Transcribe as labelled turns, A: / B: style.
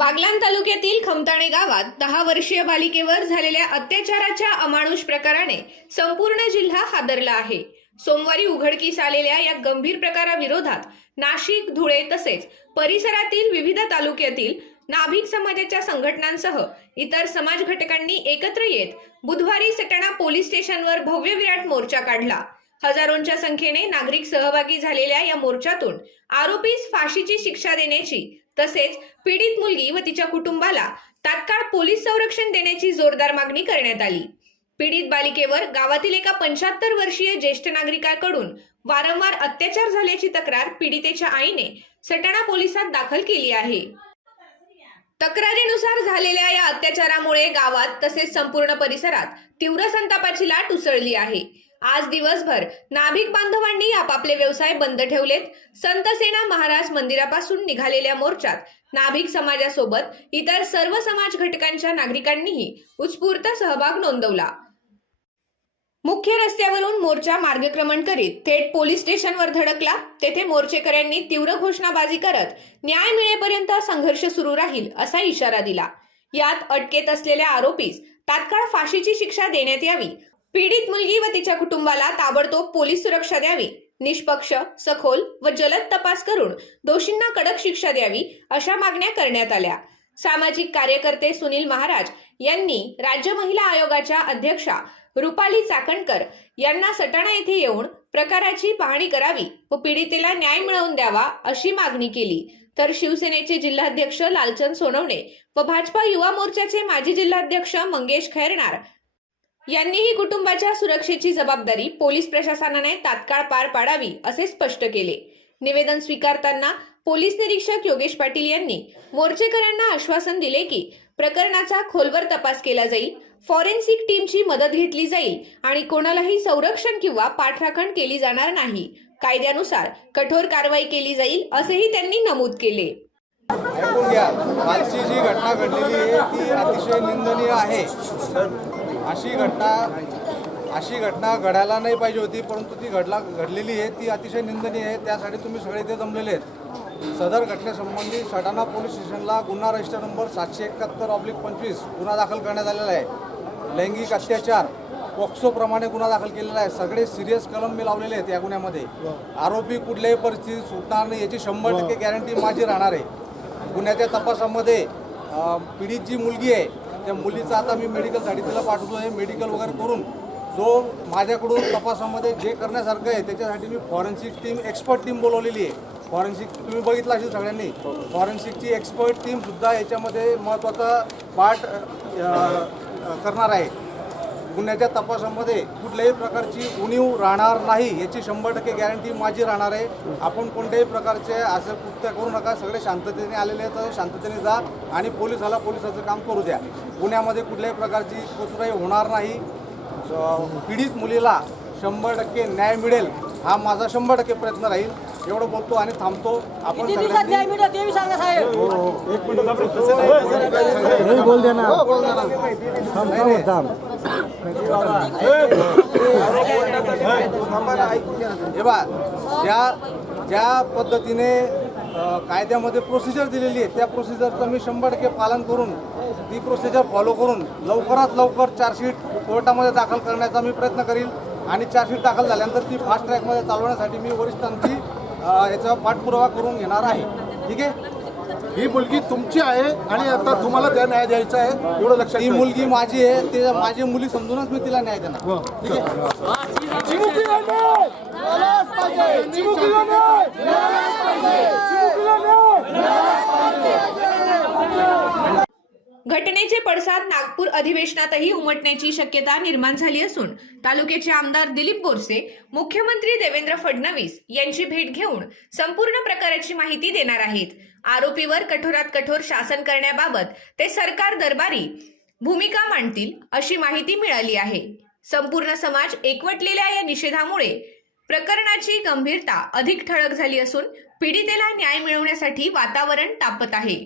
A: बागलान तालुक्यातील खमताणे गावात दहा वर्षीय बालिकेवर झालेल्या अत्याचाराच्या अमानुष प्रकाराने संपूर्ण जिल्हा हादरला आहे. सोमवारी उघडकीस आलेल्या या गंभीर प्रकाराविरोधात नाशिक धुळे तसेच परिसरातील विविध तालुक्यातील नाभिक समाजाच्या संघटनांसह इतर समाज घटकांनी एकत्र येत बुधवारी सटाणा पोलीस स्टेशनवर भव्य विराट मोर्चा काढला. हजारोंच्या संख्येने नागरिक सहभागी झालेल्या या मोर्चातून आरोपीस फाशीची शिक्षा देण्याची तसेच पीडित मुलगी व तिच्या कुटुंबाला तात्काळ पोलीस संरक्षण देण्याची जोरदार मागणी करण्यात आली. पीडित बालिकेवर गावातील एका पंच्याहत्तर वर्षीय ज्येष्ठ नागरिकाकडून वारंवार अत्याचार झाल्याची तक्रार पीडितेच्या आईने सटाणा पोलिसात दाखल केली आहे. तक्रारीनुसार झालेल्या या अत्याचारामुळे गावात तसेच संपूर्ण परिसरात तीव्र संतापाची लाट उसळली आहे. आज दिवसभर नाभिक बांधवांनी आपापले व्यवसाय बंद ठेवलेत. संत सेना महाराज मंदिरापासून निघालेल्या मोर्चात नाभिक समाजासोबत इतर सर्व समाज घटकांच्या नागरिकांनीही उत्स्फूर्त सहभाग नोंदवला. मुख्य रस्त्यावरून मोर्चा मार्गक्रमण करीत थेट पोलीस स्टेशनवर धडकला. तेथे मोर्चेकऱ्यांनी तीव्र घोषणाबाजी करत न्याय मिळेपर्यंत संघर्ष सुरू राहील असा इशारा दिला. यात अटकेत असलेल्या आरोपीस तात्काळ फाशीची शिक्षा देण्यात यावी पीडित मुलगी व तिच्या कुटुंबाला ताबडतोब पोलीस सुरक्षा द्यावी. निष्पक्ष सखोल व जलद तपास करून दोषींना कडक शिक्षा द्यावी अशा मागण्या करण्यात आल्या. सामाजिक कार्यकर्ते सुनील महाराज यांनी राज्य महिला आयोगाच्या अध्यक्षा रुपाली चाकणकर यांना सटाणा येथे येऊन प्रकाराची पाहणी करावी व पीडितेला न्याय मिळवून द्यावा अशी मागणी केली. तर शिवसेनेचे जिल्हाध्यक्ष लालचंद सोनवणे व भाजपा युवा मोर्चाचे माजी जिल्हाध्यक्ष मंगेश खैरणार यांनीही कुटुंबाच्या सुरक्षेची जबाबदारी पोलीस प्रशासनाने तात्काळ पार पाडावी असे स्पष्ट केले. निवेदन स्वीकारताना पोलीस निरीक्षक योगेश पाटील यांनी मोर्चेकऱ्यांना आश्वासन दिले की प्रकरणाचा खोलवर तपास केला जाईल फॉरेन्सिक टीमची मदत घेतली जाईल आणि कोणालाही संरक्षण किंवा पाठराखण केली जाणार नाही. कायद्यानुसार कठोर कारवाई केली जाईल असेही त्यांनी नमूद केले.
B: ऐकून घ्या जी घटना घडलेली आहे ती अतिशय निंदनीय आहे. अशी घटना अशी घटना घडायला नाही पाहिजे होती परंतु ती घडला घडलेली आहे ती अतिशय निंदनीय आहे. त्यासाठी तुम्ही सगळे इथे जमलेले आहेत. सदर घटनेसंबंधी सटाणा पोलीस स्टेशनला गुन्हा रजिस्टर नंबर सातशे एकाहत्तर ऑब्लिक पंचवीस गुन्हा दाखल करण्यात आलेला आहे. लैंगिक अत्याचार पॉक्सोप्रमाणे गुन्हा दाखल केलेला आहे. सगळे सिरियस कलम मी लावलेले आहेत या गुन्ह्यामध्ये. आरोपी कुठल्याही परिस्थितीत सुटणार नाही याची शंभर टक्के गॅरंटी माझी राहणार आहे. गुन्ह्याच्या तपासामध्ये पीडित जी मुलगी आहे. त्या मुलीचं आता मी मेडिकलसाठी तिला पाठवतो आहे मेडिकल वगैरे करून जो माझ्याकडून तपासामध्ये जे करण्यासारखं आहे त्याच्यासाठी मी फॉरेन्सिक टीम एक्सपर्ट टीम बोलवलेली आहे. फॉरेन्सिक तुम्ही बघितलं असेल सगळ्यांनी. फॉरेन्सिकची एक्सपर्ट टीमसुद्धा याच्यामध्ये महत्त्वाचा पार्ट करणार आहे. गुन्ह्याच्या तपासामध्ये कुठल्याही प्रकारची उणीव राहणार नाही याची शंभर टक्के गॅरंटी माझी राहणार आहे. आपण कोणत्याही प्रकारचे असं कृत्य करू नका सगळे शांततेने आलेले आहेत तर शांततेने जा आणि पोलिसाला पोलिसाचं काम करू द्या. गुन्ह्यामध्ये कुठल्याही प्रकारची कोचराई होणार नाही. पीडित मुलीला शंभर टक्के न्याय मिळेल हा माझा शंभर टक्के प्रयत्न राहील. एवढं बोलतो आणि थांबतो. आपण
C: किती दिवसात न्याय
B: सगळ्यांनी
C: मिळेल ते बी सांगा साहेब.
D: बोल दे ना थांब
B: नाही,
D: थांब. थांब.
B: हे बा ज्या ज्या पद्धतीने कायद्यामध्ये प्रोसिजर दिलेली आहे त्या प्रोसिजरचं मी शंभर टक्के पालन करून ती प्रोसिजर फॉलो करून लवकरात लवकर चार्जशीट कोर्टामध्ये दाखल करण्याचा मी प्रयत्न करील. आणि चार्जशीट दाखल झाल्यानंतर ती फास्ट ट्रॅकमध्ये चालवण्यासाठी मी वरिष्ठांची याचा पाठपुरावा करून घेणार आहे. ठीक आहे?
E: ही मुलगी तुमची आहे आणि आता तुम्हाला त्या न्याय द्यायचा आहे एवढं लक्षात ठेवा.
B: मुलगी माझी आहे ते माझी मुली समजूनच मी तिला न्याय देणार. ठीक आहे?
A: घटनेचे पडसाद नागपूर अधिवेशनातही उमटण्याची शक्यता निर्माण झाली असून तालुक्याचे आमदार दिलीप बोरसे मुख्यमंत्री देवेंद्र फडणवीस यांची भेट घेऊन संपूर्ण प्रकाराची माहिती देणार आहेत. आरोपीवर कठोरात कठोर शासन करण्याबाबत ते सरकार दरबारी भूमिका मांडतील अशी माहिती मिळाली आहे. संपूर्ण समाज एकवटलेल्या या निषेधामुळे प्रकरणाची गंभीरता अधिक ठळक झाली असून पीडितेला न्याय मिळवण्यासाठी वातावरण तापत आहे.